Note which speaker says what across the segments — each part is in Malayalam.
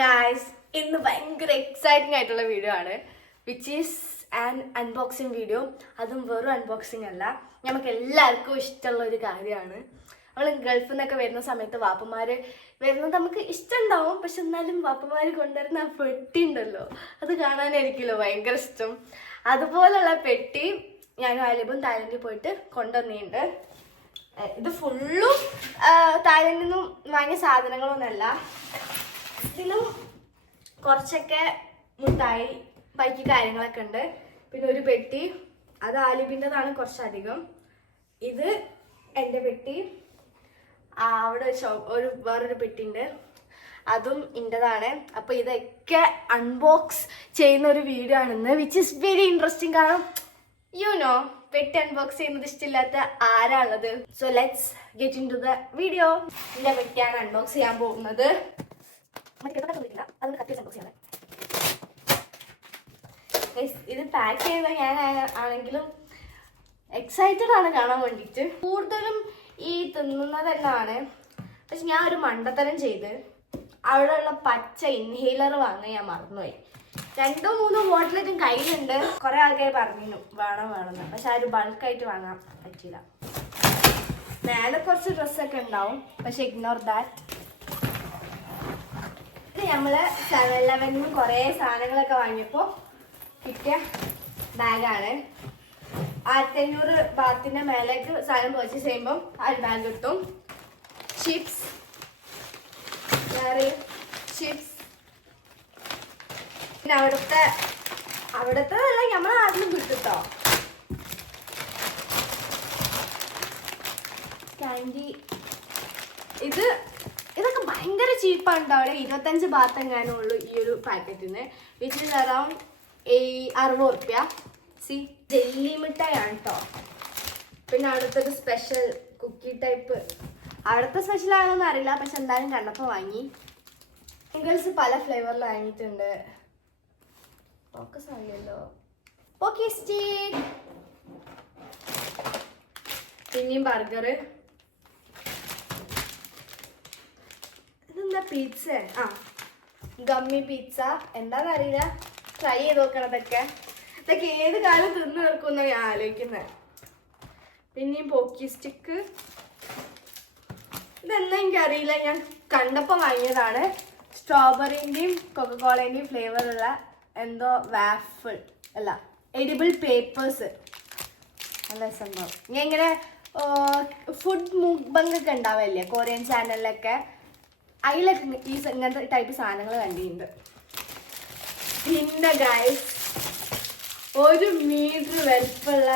Speaker 1: ഗായ്സ് ഇന്ന് ഭയങ്കര എക്സൈറ്റിംഗ് ആയിട്ടുള്ള വീഡിയോ ആണ്. Which is an unboxing video അതും വെറും അൺബോക്സിങ് അല്ല. നമുക്ക് എല്ലാവർക്കും ഇഷ്ടമുള്ള ഒരു കാര്യമാണ്. നമ്മൾ ഗൾഫിൽ നിന്നൊക്കെ വരുന്ന സമയത്ത് വാപ്പന്മാർ വരുന്നത് നമുക്ക് ഇഷ്ടമുണ്ടാവും. പക്ഷെ എന്നാലും വാപ്പന്മാർ കൊണ്ടുവരുന്ന ആ പെട്ടി ഉണ്ടല്ലോ അത് കാണാനായിരിക്കുമല്ലോ ഭയങ്കര ഇഷ്ടം. അതുപോലുള്ള പെട്ടി ഞാനും അലിബും തായ്ലൻഡിൽ പോയിട്ട് കൊണ്ടുവന്നിട്ടുണ്ട്. ഇത് ഫുള്ളും തായ്ലൻഡിൽ നിന്നും വാങ്ങിയ സാധനങ്ങളൊന്നുമല്ല. ഇതിലും കുറച്ചൊക്കെ മുട്ടായി ബൈക്ക് കാര്യങ്ങളൊക്കെ ഉണ്ട്. പിന്നെ ഒരു പെട്ടി. അത് ആലിബിന്റെതാണ് കുറച്ചധികം. ഇത് എന്റെ പെട്ടി. അവിടെ ഒരു വേറൊരു പെട്ടി ഉണ്ട് അതും ഇന്റെതാണ്. അപ്പോൾ ഇതൊക്കെ അൺബോക്സ് ചെയ്യുന്ന ഒരു വീഡിയോ ആണെന്ന് വിച്ച് ഇസ് വെരി ഇൻട്രസ്റ്റിംഗ് കാരണം യു നോ പെട്ടി അൺബോക്സ് ചെയ്യുന്നത് ഇഷ്ടമില്ലാത്ത ആരാണുള്ളത് so let's get into the video എന്റെ പെട്ടിയാണ് അൺബോക്സ് ചെയ്യാൻ പോകുന്നത്. ഇത് പാക്ക് ചെയ്യുന്ന ഞാൻ ആണെങ്കിലും എക്സൈറ്റഡ് ആണ് കാണാൻ വേണ്ടിയിട്ട്. കൂടുതലും ഈ തിന്നുന്നത് തന്നെയാണ്. പക്ഷെ ഞാൻ ഒരു മണ്ടത്തരം ചെയ്ത് അവിടെയുള്ള പച്ച ഇൻഹേലർ വാങ്ങാൻ ഞാൻ മറന്നുപോയി. രണ്ടോ മൂന്നോ ബോട്ടിലും കയ്യിലുണ്ട്. കുറെ ആൾക്കാർ പറഞ്ഞു വേണം വേണമെന്ന് പക്ഷെ ആ ഒരു ബൾക്കായിട്ട് വാങ്ങാൻ പറ്റില്ല മേലെ കുറച്ച് ഡ്രസ്സൊക്കെ ഉണ്ടാവും. പക്ഷെ ഇഗ്നോർ ദാറ്റ് നമ്മൾ സെവൻ ഇലവനിൽ കുറേ സാധനങ്ങളൊക്കെ വാങ്ങിയപ്പോൾ കിട്ടിയ ബാഗാണ്. ആയിരത്തി അഞ്ഞൂറ് ബാത്തിന്റെ മേലേക്ക് സാധനം പർച്ചേസ് ചെയ്യുമ്പോൾ ആ ബാഗ് കിട്ടും. ചിപ്സ് വേറെ ചിപ്സ് പിന്നെ അവിടുത്തെ അവിടുത്തെ അല്ല നമ്മളെ നാട്ടിലും കിട്ടുട്ടോ. ക്യാൻഡി ഇത് ഇതൊക്കെ ഭയങ്കര ചീപ്പാണ് കേട്ടോ അവിടെ ഇരുപത്തഞ്ച് ബാത്ത് എങ്ങാനും ഈ ഒരു പാക്കറ്റിന്. വിച്ച് ഇസ് അറൌണ്ട് ഈ അറുപത് റുപ്യ. സി ജെല്ലി മിഠായാണ് കേട്ടോ പിന്നെ അവിടുത്തെ സ്പെഷ്യൽ കുക്കി ടൈപ്പ് അവിടുത്തെ സ്പെഷ്യൽ ആണോന്ന് അറിയില്ല. പക്ഷെ എന്തായാലും കണ്ടപ്പോൾ വാങ്ങി. ഇംഗ്ലീഷ് പല ഫ്ലേവറിൽ വാങ്ങിയിട്ടുണ്ട്. ഫോക്കസ് ആയല്ലോ ഓക്കെ സ്റ്റീ പിന്നെയും ബർഗർ ഇതെന്താ പിസ്സ ആ ഗമ്മി പിസ്സ എന്താന്ന് അറിയില്ല ട്രൈ ചെയ്ത് നോക്കണം ഇതൊക്കെ. ഇതൊക്കെ ഏത് കാലം തിന്നു തീർക്കുന്ന ഞാൻ ആലോചിക്കുന്നത് പിന്നെയും പോക്കി സ്റ്റിക്ക് ഇതെന്താ എനിക്കറിയില്ല. ഞാൻ കണ്ടപ്പോൾ വാങ്ങിയതാണ്. സ്ട്രോബെറിന്റെയും കൊക്കക്കോളേന്റെയും ഫ്ലേവറുള്ള എന്തോ വാഫിൾ അല്ല എഡിബിൾ പേപ്പേഴ്സ് നല്ല സംഭവം ഞാൻ ഇങ്ങനെ ഫുഡ് മുബങ്കൊക്കെ ഉണ്ടാവില്ലേ കൊറിയൻ ചാനലിലൊക്കെ അതിലൊക്കെ ഈ ഇങ്ങനത്തെ ടൈപ്പ് സാധനങ്ങൾ കണ്ടിട്ടുണ്ട്. പിന്നെ ഗൈസ് ഒരു മീറ്റർ വലുപ്പമുള്ള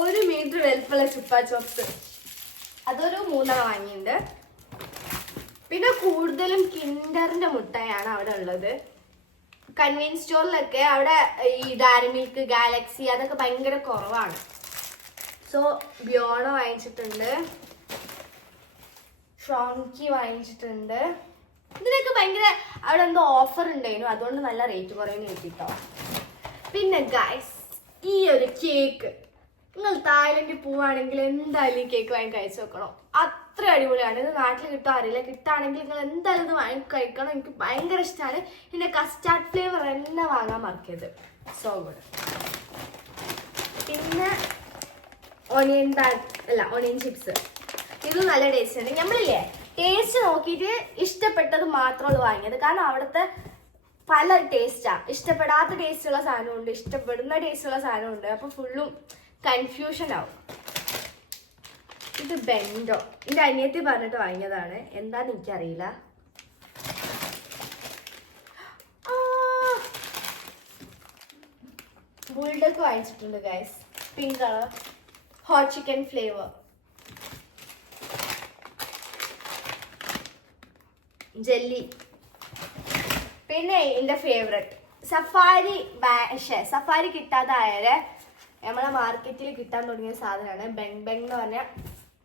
Speaker 1: ഒരു മീറ്റർ വലുപ്പമുള്ള ചുപ്പ ചോപ്സ് അതൊരു മൂന്നാണ് വാങ്ങിയിട്ടുണ്ട്. പിന്നെ കൂടുതലും കിൻഡറിന്റെ മുട്ടയാണ് അവിടെ ഉള്ളത്. കൺവീൻസ് സ്റ്റോറിലൊക്കെ അവിടെ ഈ ഡയറി മിൽക്ക് ഗാലക്സി അതൊക്കെ ഭയങ്കര കുറവാണ്. സോ ബിയോണോ വാങ്ങിച്ചിട്ടുണ്ട്. ഫ്രോങ്കി വാങ്ങിച്ചിട്ടുണ്ട്. ഇതിനൊക്കെ ഭയങ്കര അവിടെ എന്തോ ഓഫർ ഉണ്ടായിരുന്നു. അതുകൊണ്ട് നല്ല റേറ്റ് കുറയുന്ന കിട്ടിട്ടോ. പിന്നെ ഗൈസ് ഈ ഒരു കേക്ക് നിങ്ങൾ തായ്ലൻഡിൽ പോവുകയാണെങ്കിൽ എന്തായാലും ഈ കേക്ക് വാങ്ങി കഴിച്ചു വെക്കണം. അത്ര അടിപൊളിയാണ്. ഇത് നാട്ടിൽ കിട്ടാൻ അറിയില്ല കിട്ടുകയാണെങ്കിൽ നിങ്ങൾ എന്തായാലും ഇത് വാങ്ങി കഴിക്കണം. എനിക്ക് ഭയങ്കര ഇഷ്ടമാണ് പിന്നെ കസ്റ്റാർഡ് ഫ്ലേവർ തന്നെ വാങ്ങാൻ മറക്കരുത്. സോ ഗുഡ് പിന്നെ ഓണിയൻ ബാഗ് അല്ല ഓണിയൻ ചിപ്സ് ഇത് നല്ല ടേസ്റ്റ് ഉണ്ട്. നമ്മളില്ലേ ടേസ്റ്റ് നോക്കിയിട്ട് ഇഷ്ടപ്പെട്ടത് മാത്രമുള്ളൂ വാങ്ങിയത്. കാരണം അവിടുത്തെ പല ടേസ്റ്റാണ് ഇഷ്ടപ്പെടാത്ത ടേസ്റ്റുള്ള സാധനമുണ്ട് ഇഷ്ടപ്പെടുന്ന ടേസ്റ്റുള്ള സാധനമുണ്ട്. അപ്പൊ ഫുള്ളും കൺഫ്യൂഷൻ ആവും. ഇത് ബെൻഡോ എന്റെ അനിയത്തി പറഞ്ഞിട്ട് വാങ്ങിയതാണ്. എന്താന്ന് എനിക്കറിയില്ല. ബുൾഡക്ക് വാങ്ങിച്ചിട്ടുണ്ട് guys pink colour. Hot chicken flavour jelly. പിന്നെ എന്റെ ഫേവററ്റ് സഫാരി ബാഷ് സഫാരി കിട്ടാതായാൽ നമ്മളെ മാർക്കറ്റിൽ കിട്ടാൻ തുടങ്ങിയ സാധനമാണ് ബെങ് ബെങ് എന്ന് പറഞ്ഞ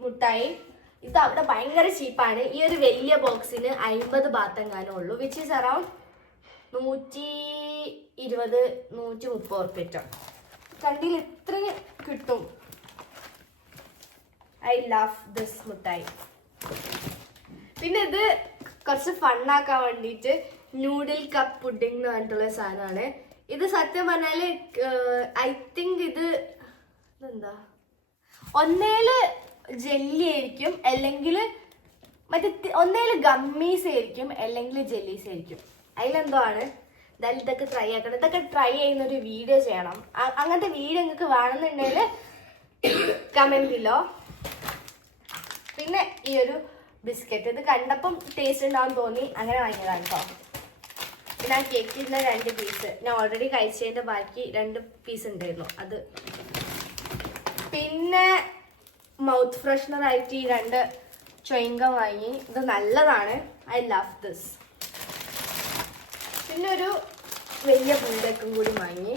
Speaker 1: മുട്ടായി. ഇത് അവിടെ ഭയങ്കര ചീപ്പാണ് ഈ ഒരു വലിയ ബോക്സിന് അമ്പത് ബാത്തെങ്ങാനും ഉള്ളൂ വിച്ച് ഈസ് അറൌണ്ട് നൂറ്റി ഇരുപത് നൂറ്റി മുപ്പത് ഉറുപ്പിറ്റോ കണ്ടിയിൽ ഇത്ര കിട്ടും. ഐ ലവ് ദിസ് മുട്ടായി. പിന്നെ ഇത് കുറച്ച് ഫണ്ണാക്കാൻ വേണ്ടിയിട്ട് നൂഡിൽ കപ്പ് പുഡിംഗ് എന്ന് പറഞ്ഞിട്ടുള്ള സാധനമാണ്. ഇത് സത്യം പറഞ്ഞാൽ ഐ തിങ്ക് ഇത് എന്താ ഒന്നേൽ ജെല്ലി ആയിരിക്കും അല്ലെങ്കിൽ മറ്റേ ഒന്നേൽ ഗമ്മീസ് ആയിരിക്കും അല്ലെങ്കിൽ ജെല്ലീസ് ആയിരിക്കും. അതിലെന്തോ ആണ്. എന്തായാലും ഇതൊക്കെ ട്രൈ ആക്കണം. ഇതൊക്കെ ട്രൈ ചെയ്യുന്ന ഒരു വീഡിയോ ചെയ്യണം അങ്ങനത്തെ വീഡിയോ നിങ്ങൾക്ക് വേണമെന്നുണ്ടെങ്കിൽ കമന്റിലോ പിന്നെ ഈ ഒരു ബിസ്ക്കറ്റ്. ഇത് കണ്ടപ്പം ടേസ്റ്റ് ഉണ്ടാവും തോന്നി. അങ്ങനെ വാങ്ങിയതാണ് കേട്ടോ പിന്നെ ആ കേക്കിന്റെ രണ്ട് പീസ് ഞാൻ ഓൾറെഡി കഴിച്ചതിന്റെ ബാക്കി രണ്ട് പീസ് ഉണ്ടായിരുന്നു. അത് പിന്നെ മൗത്ത് ഫ്രഷ്നർ ആയിട്ട് ഈ രണ്ട് ചൊയിങ്ക വാങ്ങി. ഇത് നല്ലതാണ്. ഐ ലവ് ദിസ് പിന്നെ ഒരു വലിയ പൂന്തേക്കും കൂടി വാങ്ങി.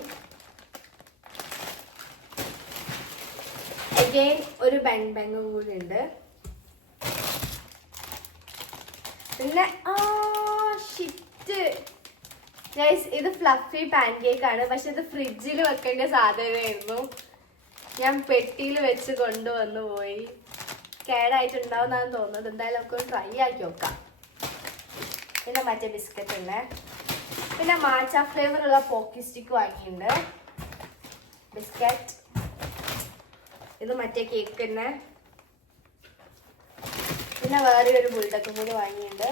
Speaker 1: അഗെയിൻ ഒരു ബാങ്ക് ബാങ്ങും കൂടി ഉണ്ട്. പിന്നെ ഷിറ്റ് ഇത് ഫ്ലഫി പാൻകേക്ക് ആണ്. പക്ഷെ ഇത് ഫ്രിഡ്ജിൽ വെക്കേണ്ട സാധ്യതയായിരുന്നു ഞാൻ പെട്ടിയിൽ വെച്ച് കൊണ്ടുവന്നു പോയി. കേടായിട്ടുണ്ടാവുന്നാന്ന് തോന്നുന്നത് എന്തായാലും നമുക്ക് ട്രൈ ആക്കി നോക്കാം. പിന്നെ മറ്റേ ബിസ്ക്കറ്റ് ഉണ്ട് പിന്നെ മാച്ച ഫ്ലേവർ ഉള്ള പോക്കി സ്റ്റിക്ക് വാങ്ങിയിട്ടുണ്ട്. ബിസ്ക്കറ്റ് ഇത് മറ്റേ കേക്ക് തന്നെ പിന്നെ വേറെ ഒരു ബുൾഡക്കും കൂടി വാങ്ങിയിട്ടുണ്ട്.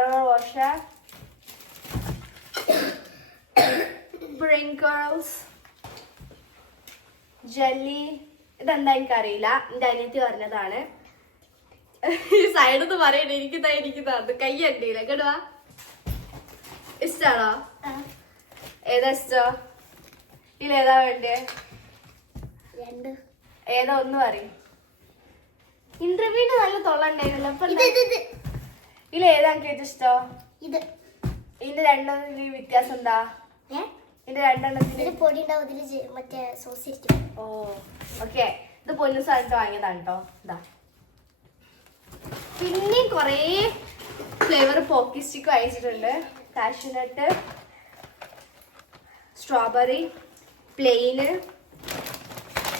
Speaker 1: റോഷ സ്പ്രിങ്കിൾസ് ജെല്ലി ഇതെന്താ എനിക്കറിയില്ല. എന്റെ അനിയത്തി പറഞ്ഞതാണ്. ഈ സൈഡ് ഒന്ന് പറയണേ എനിക്ക് ഇതാ എനിക്ക് തന്നു കൈ അണ്ടിയില്ല കേടുവാ ഇഷ്ടാണോ? ഏതാ ഇഷ്ടോ? ഇല്ല ഏതാ വേണ്ടേ ഏതാ ഒന്ന് പറയും. ഇന്റർവ്യൂവിന് നല്ല തൊള്ളണ്ടായിരുന്നല്ലോ അപ്പൊ
Speaker 2: ഇത് ഇത് ഇത്.
Speaker 1: ഇതിൽ ഏതാ എനിക്ക് ഏറ്റവും ഇഷ്ടോ?
Speaker 2: ഇത്.
Speaker 1: ഇതിന്റെ രണ്ടെണ്ണത്തിന് വ്യത്യാസം എന്താ? ഇതിന്റെ രണ്ടെണ്ണത്തിന്
Speaker 2: പൊടി ഉണ്ടാവും മറ്റേ സോസ് ഇരിക്കും.
Speaker 1: Oh okay. ഇത് പൊന്നു സ്ഥലത്ത് വാങ്ങിയതാണ് കേട്ടോ ഇതാ. പിന്നെ കുറേ ഫ്ലേവർ പോക്കി സ്റ്റിക്ക് വാങ്ങിച്ചിട്ടുണ്ട്. കാഷ്യൂനട്ട് സ്ട്രോബെറി പ്ലെയിന്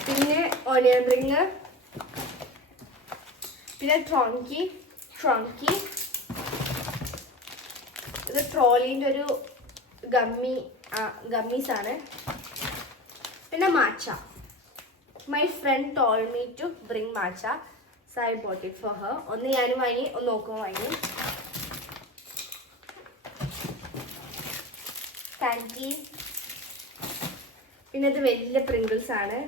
Speaker 1: പിന്നെ ഓണിയൻ റിങ് പിന്നെ ട്രോങ്കി ട്രോങ്കി ഇത് ട്രോളിന്റെ ഒരു ഗമ്മി ഗമ്മീസ് ആണ്. പിന്നെ matcha my friend told me to bring matcha so bought it for her ഒന്ന് ഞാനും വാങ്ങി ഒന്ന് നോക്കും വാങ്ങി. താങ്ക് യു പിന്നെ ഇത് വലിയ പ്രിങ്കിൾസ് ആണ്.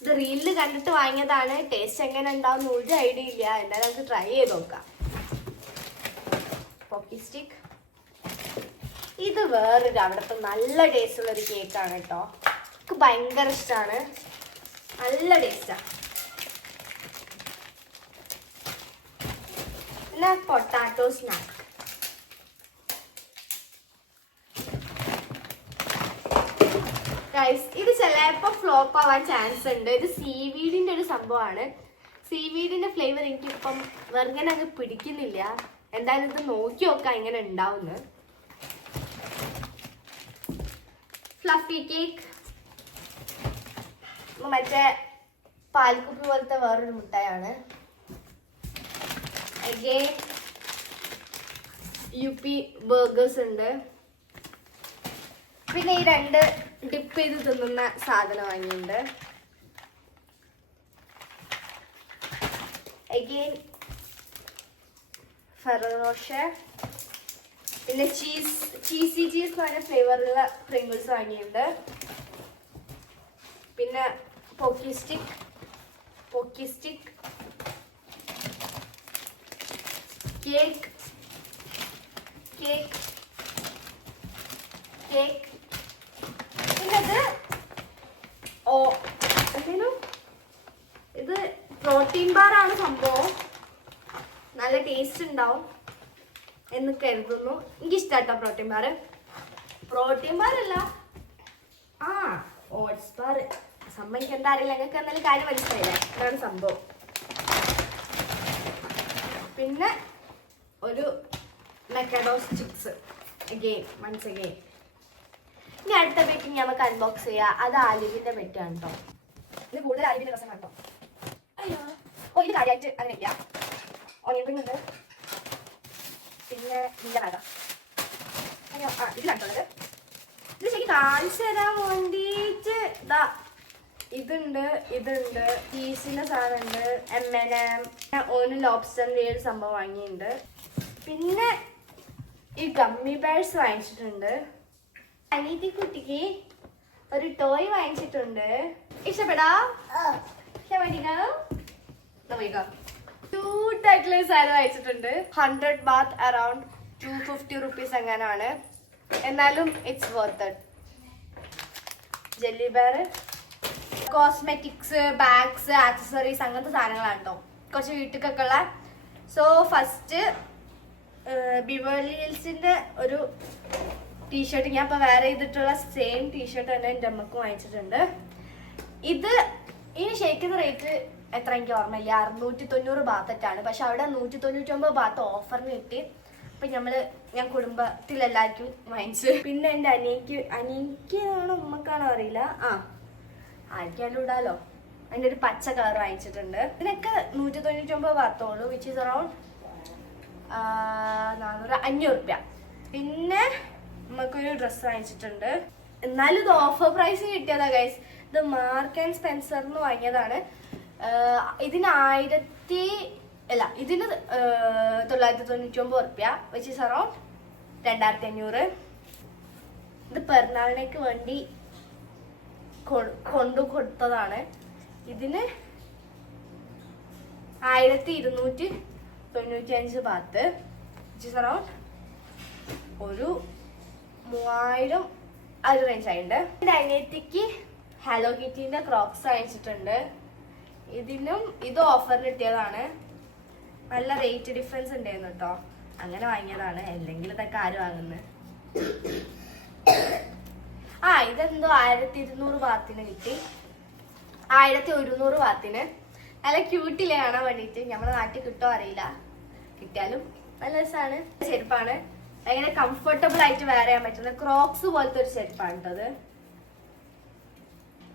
Speaker 1: ഇത് റീലിൽ കണ്ടിട്ട് വാങ്ങിയതാണ്. ടേസ്റ്റ് എങ്ങനെ ഉണ്ടാവും ഒരു ഐഡിയ ഇല്ല. എന്തായാലും നമുക്ക് ട്രൈ ചെയ്ത് നോക്കാം. പോക്കി സ്റ്റിക്ക് ഇത് വേറൊരു അവിടുത്തെ നല്ല ടേസ്റ്റ് ഉള്ളൊരു കേക്കാണ് കേട്ടോ. എനിക്ക് ഭയങ്കര ഇഷ്ടമാണ് നല്ല ടേസ്റ്റാണ് പിന്നെ പൊട്ടാറ്റോ സ്നാക്ക് ഗൈസ് ഇത് ചിലപ്പോൾ ഫ്ലോപ്പ് ആവാൻ ചാൻസ് ഉണ്ട്. ഇത് സീ സീവീഡിന്റെ ഒരു സംഭവമാണ്. സീ സീവീഡിന്റെ ഫ്ലേവർ എനിക്കിപ്പം വെറുതെ അങ്ങ് പിടിക്കുന്നില്ല. എന്തായാലും ഇത് നോക്കി നോക്കാം ഇങ്ങനെ ഉണ്ടാവുന്നു. ഫ്ലഫി കേക്ക് മറ്റേ പാൽക്കുപ്പി പോലത്തെ വേറൊരു മുട്ടായാണ്. യു പി ബർഗേഴ്സ് ഉണ്ട്. പിന്നെ ഈ രണ്ട് ഡിപ്പ് ചെയ്ത് തിന്നുന്ന സാധനം വാങ്ങിയുണ്ട് അഗെയിൻ ഫെറോഷ പിന്നെ ചീസ് ചീസി ചീസ് എന്ന് പറഞ്ഞ ഫ്ലേവറുള്ള പ്രിങ്കിൾസ് വാങ്ങിയുണ്ട് പിന്നെ Pocky stick stick cake cake cake ഇത് ഓ എന്തേലും ഇത് പ്രോട്ടീൻ ബാർ സംഭവം. നല്ല ടേസ്റ്റ് ഉണ്ടാവും എന്ന് കരുതുന്നു. എനിക്ക് ഇഷ്ടാട്ടോ പ്രോട്ടീൻ ബാർ. പ്രോട്ടീൻ ബാർ അല്ല. ആ ഓട്സ് ബാർ. സംഭവം എന്താ അറിയില്ല ഞങ്ങൾക്ക് എന്നാലും കാര്യം മനസ്സിലായില്ല? അതാണ് സംഭവം. പിന്നെ ഒരു മെക്കഡോസ് ചിപ്സ് അഗെയിൻ വൺസ് അഗെയിൻ ഇനി അടുത്ത ബേക്കിംഗ് നമുക്ക് അൺബോക്സ് ചെയ്യാം. അത് ആലുവിന്റെ ബെറ്റാണ് കേട്ടോ ഇത് കൂടുതൽ ആലുവിന്റെ രസം കേട്ടോ അയ്യോ. ഓ ഇത് കാര്യമായിട്ട് അങ്ങനെ ഇല്ല. സ്പ്രിംഗ് ഉണ്ട്. പിന്നെ ഇതിന്റെ അയ്യോ ആ ഇത് കണ്ടോളത് ഇത് ശരിക്കും കാണിച്ചു തരാൻ വേണ്ടിയിട്ട് ഇതാ ഇതുണ്ട് ഇതുണ്ട്. ചീസിന്റെ സാധനമുണ്ട്. എം എൻ എം ഓന് ലോബ്സ്റ്ററിന്റെ ഒരു സംഭവം വാങ്ങിയിട്ടുണ്ട്. പിന്നെ ഈ ഗമ്മി ബേഴ്സ് വാങ്ങിച്ചിട്ടുണ്ട്. അനീതി കുട്ടിക്ക് ഒരു ടോയ് വാങ്ങിച്ചിട്ടുണ്ട്. ഇഷ്ടപ്പെടാ? ക്യൂട്ടായിട്ടുള്ള ഒരു സാധനം വാങ്ങിച്ചിട്ടുണ്ട്. Hundred baht around two fifty rupees അങ്ങനെയാണ് എന്നാലും it's worth jelly bear cosmetics bags accessories അങ്ങനത്തെ സാധനങ്ങളാണ് കേട്ടോ കുറച്ച് വീട്ടിലൊക്കെ ഉള്ള. സോ ഫസ്റ്റ് ബിവേർലി ഹിൽസിന്റെ ഒരു ടീഷർട്ട് ഞാൻ ഇപ്പൊ വേറെ ചെയ്തിട്ടുള്ള സെയിം ടീഷർട്ട് തന്നെ എന്റെ അമ്മയ്ക്ക് വാങ്ങിച്ചിട്ടുണ്ട്. ഇത് ഇനി ശരിക്കുന്ന റേറ്റ് എത്ര എനിക്ക് ഓർമ്മയില്ല. അറുന്നൂറ്റി തൊണ്ണൂറ് ബാത്തറ്റാണ്. പക്ഷെ അവിടെ നൂറ്റി തൊണ്ണൂറ്റി ഒമ്പത് ബാത്ത് ഓഫറിന് കിട്ടി. അപ്പൊ ഞമ്മൾ ഞാൻ കുടുംബത്തിലെല്ലാവർക്കും വാങ്ങിച്ചു. പിന്നെ എന്റെ അനിയക്ക് അനിയക്കാണോ ഉമ്മക്കാണോ അറിയില്ല. ആ ആർക്കാലും ഇടാലോ. അതിന്റെ ഒരു പച്ച കളർ വാങ്ങിച്ചിട്ടുണ്ട്. ഇതിനൊക്കെ നൂറ്റി തൊണ്ണൂറ്റി ഒമ്പത് ബാത്തോളൂ വിച്ച് ഇസ് അറൌണ്ട് നാനൂറ് അഞ്ഞൂറ് റുപ്യ. പിന്നെ നമുക്കൊരു ഡ്രസ്സ് വാങ്ങിച്ചിട്ടുണ്ട്. എന്നാലും ഇത് ഓഫർ പ്രൈസ് കിട്ടിയതാ ഗൈസ് ഇത് മാർക്ക് ആൻഡ് സ്പെൻസറിന് വാങ്ങിയതാണ്. ഇതിന് ആയിരത്തി അല്ല ഇതിന് തൊള്ളായിരത്തി തൊണ്ണൂറ്റി ഒമ്പത് റുപ്യ വിച്ച് ഇസ് അറൌണ്ട് രണ്ടായിരത്തി അഞ്ഞൂറ്. ഇത് പെരുന്നാളിനേക്ക് വേണ്ടി കൊണ്ടു കൊടുത്തതാണ്. ഇതിന് ആയിരത്തി ഇരുന്നൂറ്റി തൊണ്ണൂറ്റി അഞ്ച് ബാത്ത് അറൌണ്ട് ഒരു മൂവായിരം ആ ഒരു റേഞ്ച് ആയിട്ടുണ്ട് എന്റെ അനിയത്തിക്ക് ഹലോ കിറ്റിന്റെ ക്രോക്സ് അയച്ചിട്ടുണ്ട്. ഇതിനും ഇത് ഓഫറിന് കിട്ടിയതാണ്. നല്ല റേറ്റ് ഡിഫറൻസ് ഉണ്ടായിരുന്നു കേട്ടോ അങ്ങനെ വാങ്ങിയതാണ്. അല്ലെങ്കിൽ ഇതൊക്കെ ആര് വാങ്ങുന്നത് ആ ഇതെന്തോ ആയിരത്തി ഇരുന്നൂറ് ബാത്തിന് കിട്ടി. ആയിരത്തി ഒരുന്നൂറ് ബാത്തിന് നല്ല ക്യൂട്ടിലെ കാണാൻ വേണ്ടിയിട്ട് നമ്മുടെ നാട്ടിൽ കിട്ടോ അറിയില്ല. കിട്ടിയാലും നല്ല രസമാണ് ചെരുപ്പാണ്. ഭയങ്കര കംഫർട്ടബിൾ ആയിട്ട് വെയർ ചെയ്യാൻ പറ്റുന്ന ക്രോക്സ് പോലത്തെ ഒരു ചെരുപ്പാണ് കേട്ടത്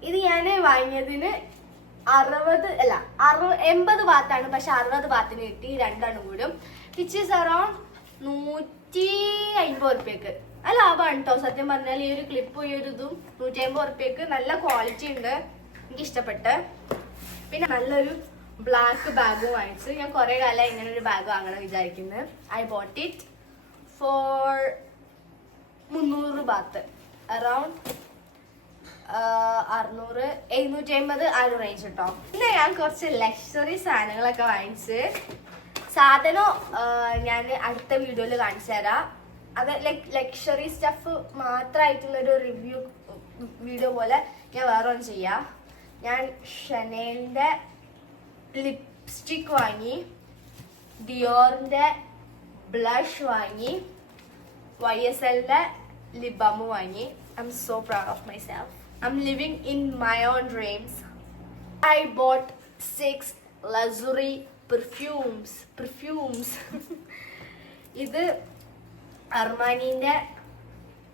Speaker 1: ഇത് ഞാൻ വാങ്ങിയതിന് അറുപത് അല്ല അറു എൺപത് ബാത്താണ് പക്ഷെ അറുപത് ബാത്തിന് കിട്ടി. രണ്ടെണ്ണം കൂടും. വിച്ച് ഈസ് അറൌണ്ട് നൂറ്റി അൻപത് ഉറുപ്പ്യക്ക്. ആ ലാഭമാണ് കേട്ടോ സത്യം പറഞ്ഞാൽ ഈ ഒരു ക്ലിപ്പ് ഈ ഒരു ഇതും നൂറ്റി അമ്പത് ഉറുപ്പ്യക്ക് നല്ല ക്വാളിറ്റി ഉണ്ട്. എനിക്ക് ഇഷ്ടപ്പെട്ട് പിന്നെ നല്ലൊരു ബ്ലാക്ക് ബാഗ് വാങ്ങിച്ചു. ഞാൻ കുറെ കാലം ഇങ്ങനെ ഒരു ബാഗ് വാങ്ങണം വിചാരിക്കുന്നത് ഐ ബോട്ട് ഇറ്റ് ഫോർ മുന്നൂറ് ബാത്ത്. അറൗണ്ട് അറുന്നൂറ് എഴുന്നൂറ്റി അമ്പത് ആ ഒരു റേഞ്ച് കേട്ടോ പിന്നെ ഞാൻ കുറച്ച് ലക്ഷറി സാധനങ്ങളൊക്കെ വാങ്ങിച്ച് സാധനം ഞാൻ അടുത്ത വീഡിയോയിൽ കാണിച്ചു തരാം. അത് ലൈക്ക് ലക്ഷറി സ്റ്റഫ് മാത്രമായിട്ടുള്ളൊരു റിവ്യൂ വീഡിയോ പോലെ ഞാൻ വേറെ ഒന്ന് ചെയ്യാം. ഞാൻ ഷനേലിന്റെ ലിപ്സ്റ്റിക് വാങ്ങി ഡിയോറിന്റെ ബ്ലഷ് വാങ്ങി വൈ എസ് എല്ലിന്റെ ലിപ് ബാം വാങ്ങി. I'm so proud of myself I'm living in my own dreams I bought six luxury perfumes perfumes ഇത് അർമാനിന്റെ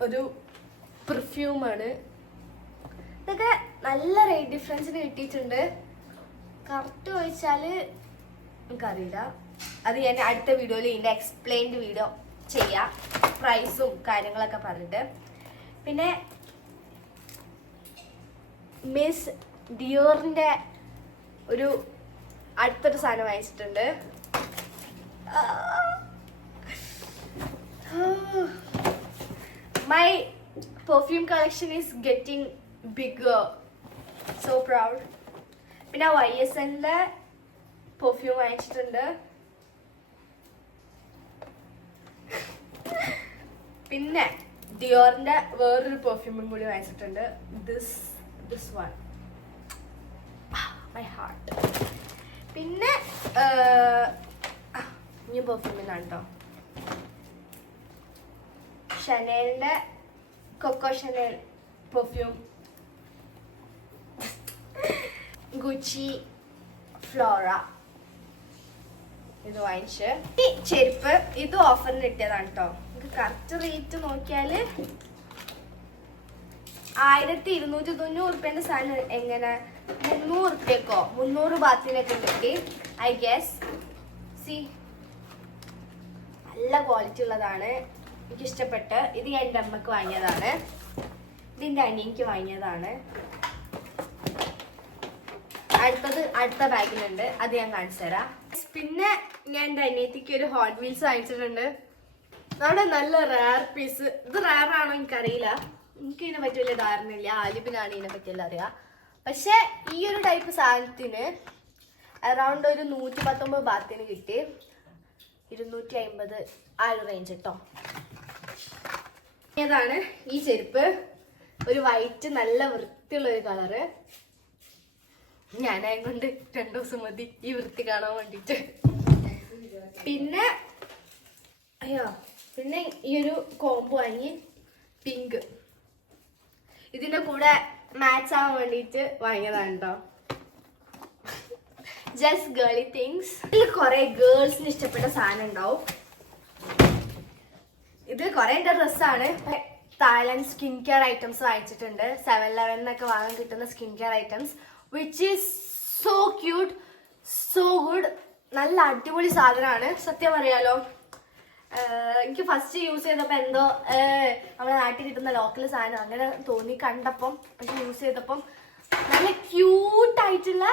Speaker 1: ഒരു പെർഫ്യൂമാണ് ഇതൊക്കെ നല്ല റേറ്റ് ഡിഫറൻസിന് കിട്ടിയിട്ടുണ്ട്. കറക്റ്റ് ചോദിച്ചാൽ എനിക്കറിയില്ല. അത് ഞാൻ അടുത്ത വീഡിയോയിൽ ഇതിന്റെ എക്സ്പ്ലെയിൻഡ് വീഡിയോ ചെയ്യാം. പ്രൈസും കാര്യങ്ങളൊക്കെ പറഞ്ഞിട്ട്. പിന്നെ മിസ് ഡിയോറിന്റെ ഒരു അടുത്തൊരു സാധനം വാങ്ങിച്ചിട്ടുണ്ട് my perfume collection is getting bigger so proud പിന്നെ വൈ എസ് എന്റെ പെർഫ്യൂം വാങ്ങിച്ചിട്ടുണ്ട് പിന്നെ ഡിയോറിന്റെ വേറൊരു പെർഫ്യൂമും കൂടി വാങ്ങിച്ചിട്ടുണ്ട്. This this one my heart പിന്നെ ന്യൂ പെർഫ്യൂമിനാണ് കേട്ടോ ഷനേലിന്റെ Coco Chanel perfume Gucci Flora ഇത് വാങ്ങിച്ച്. ഈ ചെരുപ്പ് ഇത് ഓഫറിന് കിട്ടിയതാണ് കേട്ടോ നമുക്ക് കറക്റ്റ് റേറ്റ് നോക്കിയാൽ ആയിരത്തി ഇരുന്നൂറ്റി തൊണ്ണൂറ് റുപ്യന്റെ സാധനം എങ്ങനെ? മുന്നൂറ് റുപ്യക്കോ മുന്നൂറ് ബാത്തിനൊക്കെ കിട്ടി ഐ ഗസ് സി നല്ല ക്വാളിറ്റി ഉള്ളതാണ്. എനിക്ക് ഇഷ്ടപ്പെട്ട് ഇത് ഞാൻ എന്റെ അമ്മയ്ക്ക് വാങ്ങിയതാണ്. ഇതിന്റെ അനിയനിക്ക് വാങ്ങിയതാണ്. അടുത്തത് അടുത്ത ബാഗിലുണ്ട് അത് ഞാൻ കാണിച്ചു തരാം പിന്നെ ഞാൻ എന്റെ അനിയത്തിക്ക് ഒരു ഹോട്ട് വീൽസ് വാങ്ങിച്ചിട്ടുണ്ട്. അവിടെ നല്ല റയർ പീസ് ഇത് റയർ ആണോ എനിക്കറിയില്ല. എനിക്ക് ഇതിനെ പറ്റി വലിയ ധാരണയില്ല. ആലിബിനാണ് ഇതിനെ പറ്റി എല്ലാം അറിയാം. പക്ഷേ ഈ ഒരു ടൈപ്പ് സാധനത്തിന് അറൗണ്ട് ഒരു നൂറ്റി പത്തൊമ്പത് ബാത്തിന് കിട്ടി. ഇരുന്നൂറ്റി അമ്പത് ആ ഒരു റേഞ്ച് കേട്ടോ ഏതാണ്? ഈ ചെരുപ്പ്. ഒരു വൈറ്റ് നല്ല വൃത്തിയുള്ള ഒരു കളറ് ഞാനായ കൊണ്ട് രണ്ടു ദിവസം മതി ഈ വൃത്തി കാണാൻ വേണ്ടിട്ട്. പിന്നെ അയ്യോ. പിന്നെ ഈ ഒരു കോംബോ വാങ്ങി പിങ്ക് ഇതിന്റെ കൂടെ മാച്ച് ആവാൻ വേണ്ടിട്ട് വാങ്ങിയതാണ് ജസ്റ്റ് ഗേളി തിങ്സ് ഇതിൽ കുറെ ഗേൾസിന് ഇഷ്ടപ്പെട്ട സാധനം ഉണ്ടാവും. ഇത് കുറെ എന്റെ ഡ്രസ്സാണ് തായ്ലൻഡ് സ്കിൻ കെയർ ഐറ്റംസ് വാങ്ങിച്ചിട്ടുണ്ട്. സെവൻ ലെവൻ എന്നൊക്കെ വാങ്ങാൻ കിട്ടുന്ന skin care items which is so cute so good നല്ല അടിപൊളി സാധനമാണ്. സത്യം പറയാലോ എനിക്ക് ഫസ്റ്റ് യൂസ് ചെയ്തപ്പോൾ എന്തോ നമ്മുടെ നാട്ടിൽ കിട്ടുന്ന ലോക്കൽ സാധനം അങ്ങനെ തോന്നി കണ്ടപ്പം പക്ഷെ യൂസ് ചെയ്തപ്പം നല്ല ക്യൂട്ടായിട്ടുള്ള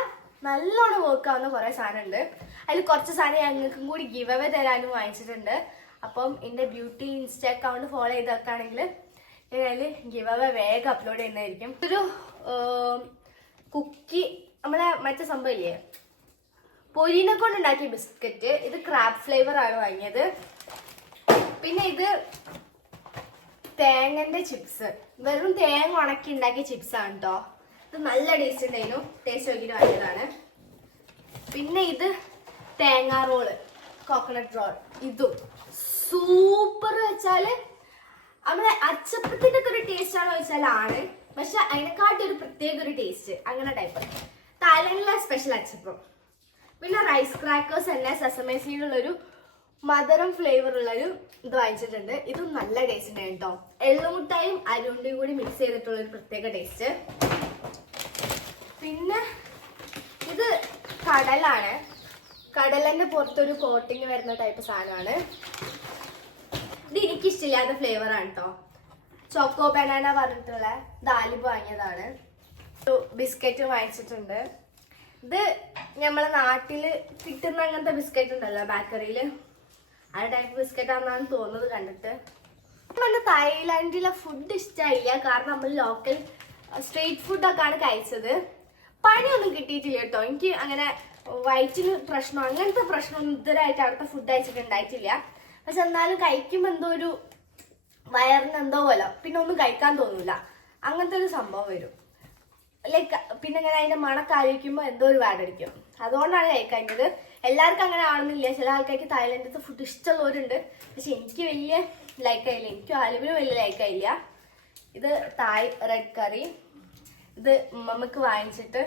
Speaker 1: നല്ലോണം വർക്ക് ആവുന്ന കുറേ സാധനമുണ്ട് അതിൽ കുറച്ച് സാധനം ഞങ്ങൾക്കും കൂടി ഗിവ് അവേ തരാനും വാങ്ങിച്ചിട്ടുണ്ട്. അപ്പം എന്റെ ബ്യൂട്ടി ഇൻസ്റ്റ അക്കൗണ്ട് ഫോളോ ചെയ്ത് വെക്കുകയാണെങ്കിൽ ഞാൻ അതിൽ ഗിവ് അവേ വേഗം അപ്ലോഡ് ചെയ്യുന്നതായിരിക്കും. ഒരു കുക്കി നമ്മളെ മറ്റേ സംഭവം ഇല്ലേ? പൊരിനെ കൊണ്ടുണ്ടാക്കിയ ബിസ്ക്കറ്റ് ഇത് ക്രാബ് ഫ്ലേവർ ആണ് വാങ്ങിയത്. പിന്നെ ഇത് തേങ്ങന്റെ ചിപ്സ് വെറും തേങ്ങ ഉണക്കി ഉണ്ടാക്കിയ ചിപ്സ് ആണ് കേട്ടോ ഇത് നല്ല ടേസ്റ്റ് ഉണ്ടായിരുന്നു ടേസ്റ്റ് നോക്കിയിട്ട് വാങ്ങിയതാണ്. പിന്നെ ഇത് തേങ്ങാ റോൾ കോക്കനട്ട് റോൾ ഇതും. സൂപ്പർ വെച്ചാൽ നമ്മളെ അച്ചപ്പത്തിന്റെ ഒക്കെ ഒരു ടേസ്റ്റ് ആണോ വെച്ചാൽ ആണ്. പക്ഷെ അതിനെക്കാട്ടി ഒരു പ്രത്യേക ഒരു ടേസ്റ്റ് അങ്ങനെ ടൈപ്പ് തായ്ലൻഡിലെ സ്പെഷ്യൽ അച്ചപ്പം. പിന്നെ റൈസ് ക്രാക്കേഴ്സ് തന്നെ സസമേസിയിലുള്ളൊരു മധുരം ഫ്ലേവർ ഉള്ളൊരു ഇത് വാങ്ങിച്ചിട്ടുണ്ട്. ഇതും നല്ല ടേസ്റ്റ് ഉണ്ട് കേട്ടോ. എള്ളുമുട്ടായും അരുണ്ടിയും കൂടി മിക്സ് ചെയ്തിട്ടുള്ള ഒരു പ്രത്യേക ടേസ്റ്റ് പിന്നെ ഇത് കടലാണ്. കടലന്റെ പുറത്തൊരു കോട്ടിങ് വരുന്ന ടൈപ്പ് സാധനമാണ്. ഇത് എനിക്കിഷ്ടമില്ലാത്ത ഫ്ലേവർ ആണ് കേട്ടോ ചോക്കോ ബനാന പറഞ്ഞിട്ടുള്ള ദാലിബ് വാങ്ങിയതാണ്. ഒരു ബിസ്ക്കറ്റ് വാങ്ങിച്ചിട്ടുണ്ട്. ഇത് നമ്മളെ നാട്ടിൽ കിട്ടുന്ന അങ്ങനത്തെ ബിസ്ക്കറ്റ് ഉണ്ടല്ലോ ബേക്കറിയിൽ ആ ടൈപ്പ് ബിസ്ക്കറ്റ് ആണെന്നാണ് തോന്നുന്നത് കണ്ടിട്ട്. നമ്മുടെ തായ്ലാൻഡിലെ ഫുഡ് ഇഷ്ടമായില്ല കാരണം നമ്മൾ ലോക്കൽ സ്ട്രീറ്റ് ഫുഡൊക്കെയാണ് കഴിച്ചത്. പണിയൊന്നും കിട്ടിയിട്ടില്ല കേട്ടോ. എനിക്ക് അങ്ങനെ വയറ്റിന് പ്രശ്നം അങ്ങനത്തെ പ്രശ്നമൊന്നും ഇതുവരെയായിട്ട് അവിടുത്തെ ഫുഡ് അയച്ചിട്ടുണ്ടായിട്ടില്ല പക്ഷെ എന്നാലും കഴിക്കുമ്പോൾ എന്തോ ഒരു വയറിന് എന്തോ പോലെ. പിന്നെ ഒന്നും കഴിക്കാൻ തോന്നില്ല അങ്ങനത്തെ ഒരു സംഭവം വരും. ലൈക്ക് പിന്നെ ഇങ്ങനെ അതിന്റെ മണക്കാലിക്കുമ്പോൾ എന്തോ ഒരു വാടടിക്കും അതുകൊണ്ടാണ് കഴിക്കാഞ്ഞത്. എല്ലാവർക്കും അങ്ങനെ ആവണമെന്നില്ല ചില ആൾക്കാർക്ക് തായ്ലൻഡത്തെ ഫുഡ് ഇഷ്ടമുള്ളവരുണ്ട്. പക്ഷെ എനിക്ക് വലിയ ലൈക്കായില്ല എനിക്കും ആലുവിനും വലിയ ലൈക്ക് ആയില്ല. ഇത് തായ് റെഡ് കറി ഇത് ഉമ്മമ്മക്ക് വാങ്ങിച്ചിട്ട്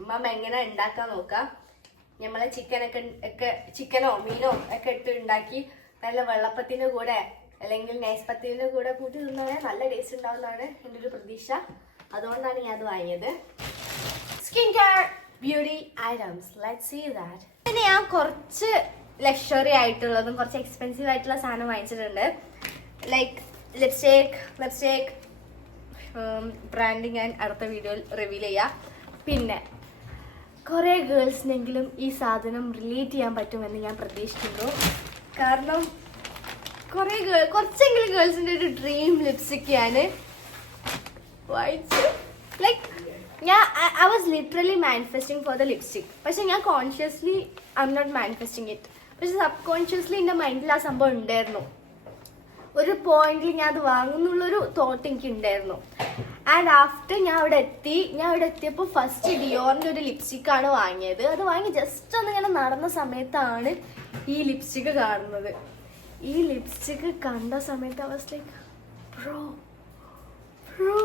Speaker 1: ഉമ്മമ്മ എങ്ങനെ ഉണ്ടാക്കാൻ നോക്കാം. നമ്മളെ ചിക്കനൊക്കെ ഒക്കെ ചിക്കനോ മീനോ ഒക്കെ ഇട്ട് ഉണ്ടാക്കി നല്ല വെള്ളപ്പത്തിന്റെ കൂടെ അല്ലെങ്കിൽ നെയ്സ്പത്തിന്റെ കൂടെ കൂട്ടി തിന്നാൽ നല്ല ടേസ്റ്റ് ഉണ്ടാവുന്നതാണ് എന്റെ ഒരു പ്രതീക്ഷ. അതുകൊണ്ടാണ് ഞാൻ അത് വാങ്ങിയത്. Skin care beauty items let see that പിന്നെ ഞാൻ കുറച്ച് ലക്ഷറി ആയിട്ടുള്ളതും കുറച്ച് എക്സ്പെൻസീവ് ആയിട്ടുള്ള സാധനം വാങ്ങിച്ചിട്ടുണ്ട്. ലൈക്ക് ലിപ്സ്റ്റേക്ക് ലിപ്സ്റ്റേക്ക് ബ്രാൻഡിങ് ഞാൻ അടുത്ത വീഡിയോയിൽ റിവീൽ ചെയ്യാം. പിന്നെ കുറേ ഗേൾസിനെങ്കിലും ഈ സാധനം റിലേറ്റ് ചെയ്യാൻ പറ്റുമെന്ന് ഞാൻ പ്രതീക്ഷിക്കുന്നു. കാരണം കുറേ ഗേൾ കുറച്ചെങ്കിലും ഗേൾസിന്റെ ഒരു ഡ്രീം ലിപ്സ്റ്റിക്കാണ് വായിച്ചു ലൈക്ക് ഞാൻ I was literally manifesting for the lipstick പക്ഷെ ഞാൻ consciously I'm not manifesting it പക്ഷെ സബ് കോൺഷ്യസ്ലി എന്റെ മൈൻഡിൽ ആ സംഭവം ഉണ്ടായിരുന്നു. ഒരു പോയിന്റിൽ ഞാൻ അത് വാങ്ങുന്നുള്ളൊരു തോട്ട് എനിക്ക് ഉണ്ടായിരുന്നു. ആൻഡ് ആഫ്റ്റർ ഞാൻ അവിടെ എത്തി ഞാൻ അവിടെ എത്തിയപ്പോൾ ഫസ്റ്റ് ഡിയോറിന്റെ ഒരു ലിപ്സ്റ്റിക് ആണ് വാങ്ങിയത്. അത് വാങ്ങി ജസ്റ്റ് ഒന്ന് ഇങ്ങനെ നടന്ന സമയത്താണ് ഈ ലിപ്സ്റ്റിക് കാണുന്നത്. ഈ ലിപ്സ്റ്റിക് കണ്ട സമയത്ത് അവസ്ഥ bro bro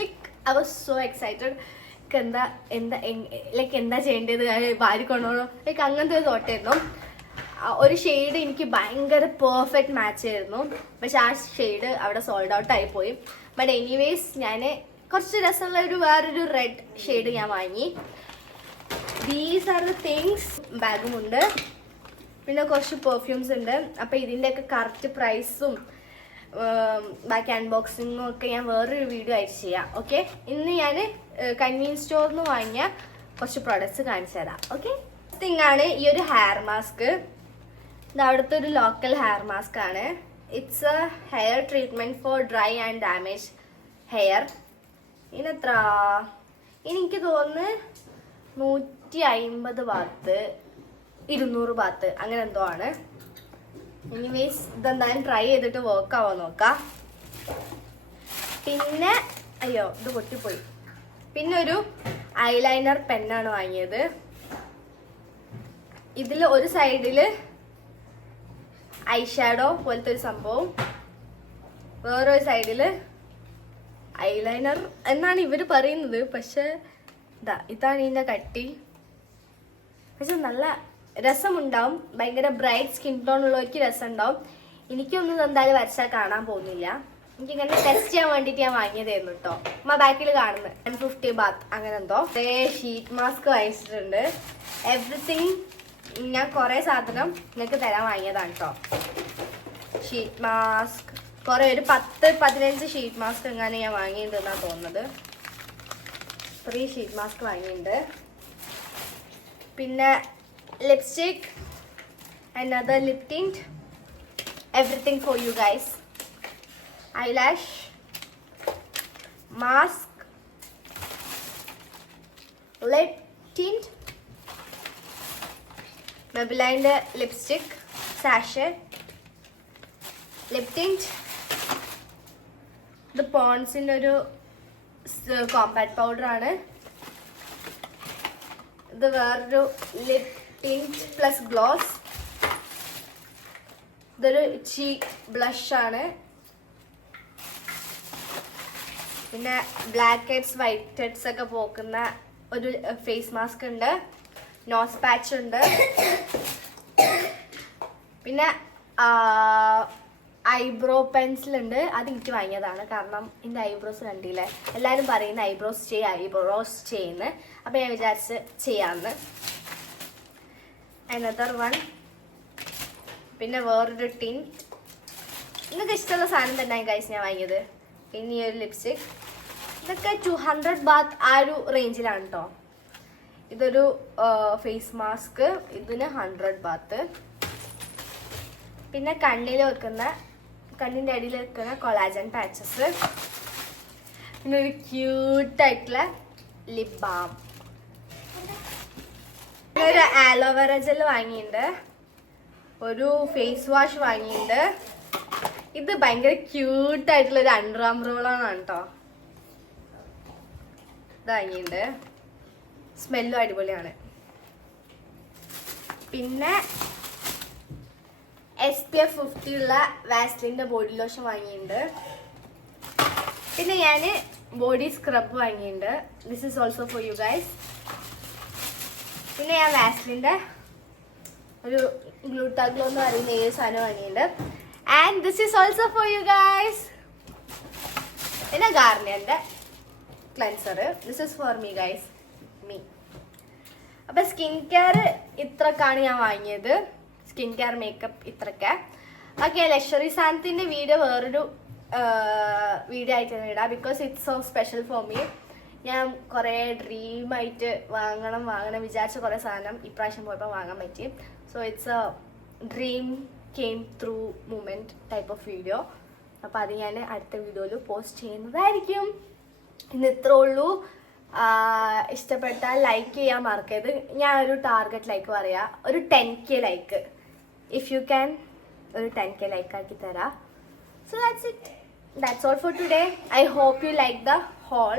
Speaker 1: like I was so excited എന്താ എന്താ ലൈക്ക് എന്താ ചെയ്യേണ്ടത്? ഭാര്യ കൊണ്ടുപോകണോ ലൈക്ക് അങ്ങനത്തെ ഒരു തോട്ടായിരുന്നു ഒരു ഷെയ്ഡ് എനിക്ക് ഭയങ്കര പെർഫെക്റ്റ് മാച്ച് ആയിരുന്നു. പക്ഷെ ആ ഷെയ്ഡ് അവിടെ സോൾഡ് ഔട്ട് ആയി പോയി. ബട്ട് എനിവേസ് ഞാൻ കുറച്ച് രസമുള്ള ഒരു വേറൊരു റെഡ് ഷെയ്ഡ് ഞാൻ വാങ്ങി. ദീസ് ആർ ദ തിങ്സ് ബാഗും ഉണ്ട്. പിന്നെ കുറച്ച് പെർഫ്യൂംസ് ഉണ്ട്. അപ്പോൾ ഇതിന്റെയൊക്കെ കറക്റ്റ് പ്രൈസും ബാക്കി അൺബോക്സിങ്ങും ഒക്കെ ഞാൻ വേറൊരു വീഡിയോ ആയിട്ട് ചെയ്യാം. ഓക്കെ ഇന്ന് ഞാൻ കൺവീൻസ് സ്റ്റോറിൽ നിന്ന് വാങ്ങിയ കുറച്ച് പ്രോഡക്ട്സ് കാണിച്ചു തരാം. ഓക്കെ തിങ്ങാണ് ഈ ഒരു ഹെയർ മാസ്ക് ഇത് അവിടുത്തെ ഒരു ലോക്കൽ ഹെയർ മാസ്ക് ആണ്. It's a hair treatment for dry and damage hair ഇതിനെത്ര എനിക്ക് തോന്നുന്നു നൂറ്റി അയിമ്പത് ബാത്ത് ഇരുന്നൂറ് ബാത്ത് അങ്ങനെ എന്തോ ആണ്. എനിവേസ് ഇതെന്തായാലും ട്രൈ ചെയ്തിട്ട് വർക്ക് ആവാൻ നോക്കാം. പിന്നെ അയ്യോ ഇത് പൊട്ടിപ്പോയി. പിന്നെ ഒരു ഐലൈനർ പെന്നാണ് വാങ്ങിയത്. ഇതിൽ ഒരു സൈഡിൽ ഐഷാഡോ ഷാഡോ പോലത്തെ ഒരു സംഭവം. വേറൊരു സൈഡിൽ ഐലൈനർ എന്നാണ് ഇവർ പറയുന്നത്. പക്ഷെ ഇതാ ഇതാണ് ഇതിന്റെ കട്ടി. പക്ഷെ നല്ല രസമുണ്ടാവും. ഭയങ്കര ബ്രൈറ്റ് സ്കിൻ ടോൺ ഉള്ളവർക്ക് രസം ഉണ്ടാവും എനിക്കൊന്നും എന്തായാലും വരച്ചാൽ കാണാൻ പോകുന്നില്ല. എനിക്കിങ്ങനെ ടെസ്റ്റ് ചെയ്യാൻ വേണ്ടിയിട്ട് ഞാൻ വാങ്ങിയതായിരുന്നു കേട്ടോ അമ്മ ബാക്കിൽ കാണുന്നത് വൺ ഫിഫ്റ്റി ബാത്ത് അങ്ങനെ എന്തോ. ഷീറ്റ് മാസ്ക് വാങ്ങിച്ചിട്ടുണ്ട്. എവറിത്തിങ് ഞാൻ കുറേ സാധനം നിങ്ങൾക്ക് തരാൻ വാങ്ങിയതാണ് കേട്ടോ ഷീറ്റ് മാസ്ക് കുറെ ഒരു പത്ത് പതിനഞ്ച് ഷീറ്റ് മാസ്ക് എങ്ങനെ ഞാൻ വാങ്ങിയിട്ടുണ്ടെന്നാണ് തോന്നുന്നത്. ത്രീ ഷീറ്റ് മാസ്ക് വാങ്ങിയിട്ടുണ്ട്. പിന്നെ lipstick another lip tint everything for you guys eyelash mask lip tint മെബിലൈന്റെ lipstick സാഷ് ലിപ് ടിന്റ് ഇത് പോൺസിന്റെ ഒരു കോമ്പാക്ട് പൗഡർ ആണ്. ഇത് വേറൊരു ലിപ് ടിന്റ് പ്ലസ് ഗ്ലോസ് ഇതൊരു ചീക്ക് ബ്ലഷാണ് പിന്നെ ബ്ലാക്ക് ഹെഡ്സ് വൈറ്റ് ഹെഡ്സ് ഒക്കെ പോക്കുന്ന ഒരു ഫേസ് മാസ്ക് ഉണ്ട്. നോസ് പാച്ച് ഉണ്ട്. പിന്നെ ഐബ്രോ പെൻസിൽ ഉണ്ട്. അത് എനിക്ക് വാങ്ങിയതാണ്. കാരണം എന്റെ ഐബ്രോസ് കണ്ടില്ലേ? എല്ലാവരും പറയുന്ന ഐബ്രോസ് ചെയ്യ ഐബ്രോസ് ചെയ്യുന്നു അപ്പോൾ ഞാൻ വിചാരിച്ച് ചെയ്യാമെന്ന് അനദർ വൺ പിന്നെ വേറൊരു ടിൻ. നിങ്ങൾക്ക് ഇഷ്ടമുള്ള സാധനം തന്നെയാണ് കഴിച്ച് ഞാൻ വാങ്ങിയത്. പിന്നെ ഈ ഒരു ലിപ്സ്റ്റിക് ഇതൊക്കെ ടു ഹൺഡ്രഡ് ബാത്ത് ആ ഒരു റേഞ്ചിലാണ് കേട്ടോ ഇതൊരു ഫേസ് മാസ്ക് ഇതിന് ഹൺഡ്രഡ് ബാത്ത് പിന്നെ കണ്ണിൽ വെക്കുന്ന കണ്ണിന്റെ അടിയിൽ വെക്കുന്ന കൊളാജൻ പാച്ചസ് പിന്നെ ഒരു ക്യൂട്ടായിട്ടുള്ള ലിപ് ബാം ഒരു ആലോവേറ ജെൽ വാങ്ങിയിട്ടുണ്ട് ഒരു ഫേസ് വാഷ് വാങ്ങിയിട്ടുണ്ട് ഇത് ഭയങ്കര ക്യൂട്ടായിട്ടുള്ള ഒരു അണ്ടർആം റോളാണ് കേട്ടോ ഇത് വാങ്ങിയിട്ടുണ്ട് സ്മെല്ലും അടിപൊളിയാണ്. പിന്നെ എസ് പി എഫ് ഫിഫ്റ്റി ഉള്ള വാസ്ലിന്റെ ബോഡി ലോഷൻ വാങ്ങിയിട്ടുണ്ട് പിന്നെ ഞാൻ ബോഡി സ്ക്രബ് വാങ്ങിയിട്ടുണ്ട് this is also for you guys പിന്നെ ഞാൻ വാസ്ലിന്റെ ഒരു ഗ്ലൂട്ടാഗ്ലോ എന്ന് പറയുന്ന ഏഴ് സാധനം വാങ്ങിയിട്ടുണ്ട്. And this is also for you guys പിന്നെ ഗാർണിയറിന്റെ cleanser this is for me guys me അപ്പം സ്കിൻ കെയർ ഇത്രക്കാണ് ഞാൻ വാങ്ങിയത്. സ്കിൻ കെയർ മേക്കപ്പ് ഇത്രക്ക. ഓക്കെ ലക്ഷറി സാധനത്തിന്റെ വീഡിയോ വേറൊരു വീഡിയോ ആയിട്ട് ഇടാം. Because it's so special for me ഞാൻ കുറേ ഡ്രീമായിട്ട് വാങ്ങണം വാങ്ങണം വിചാരിച്ച കുറേ സാധനം ഇപ്രാവശ്യം പോയപ്പോൾ വാങ്ങാൻ പറ്റി. So it's a dream came through moment type of video അപ്പോൾ അത് ഞാൻ അടുത്ത വീഡിയോയിൽ പോസ്റ്റ് ചെയ്യുന്നതായിരിക്കും. ഇന്ന് ഇത്രേ ഉള്ളൂ. ഇഷ്ടപ്പെട്ടാൽ ലൈക്ക് ചെയ്യാൻ മറക്കരുത്. ഞാൻ ഒരു ടാർഗറ്റ് ലൈക്ക് പറയാം. ഒരു ten K like if you can ഒരു ടെൻ കെ ലൈക്ക് ആക്കി തരാം. So that's it that's all for today I hope you like the whole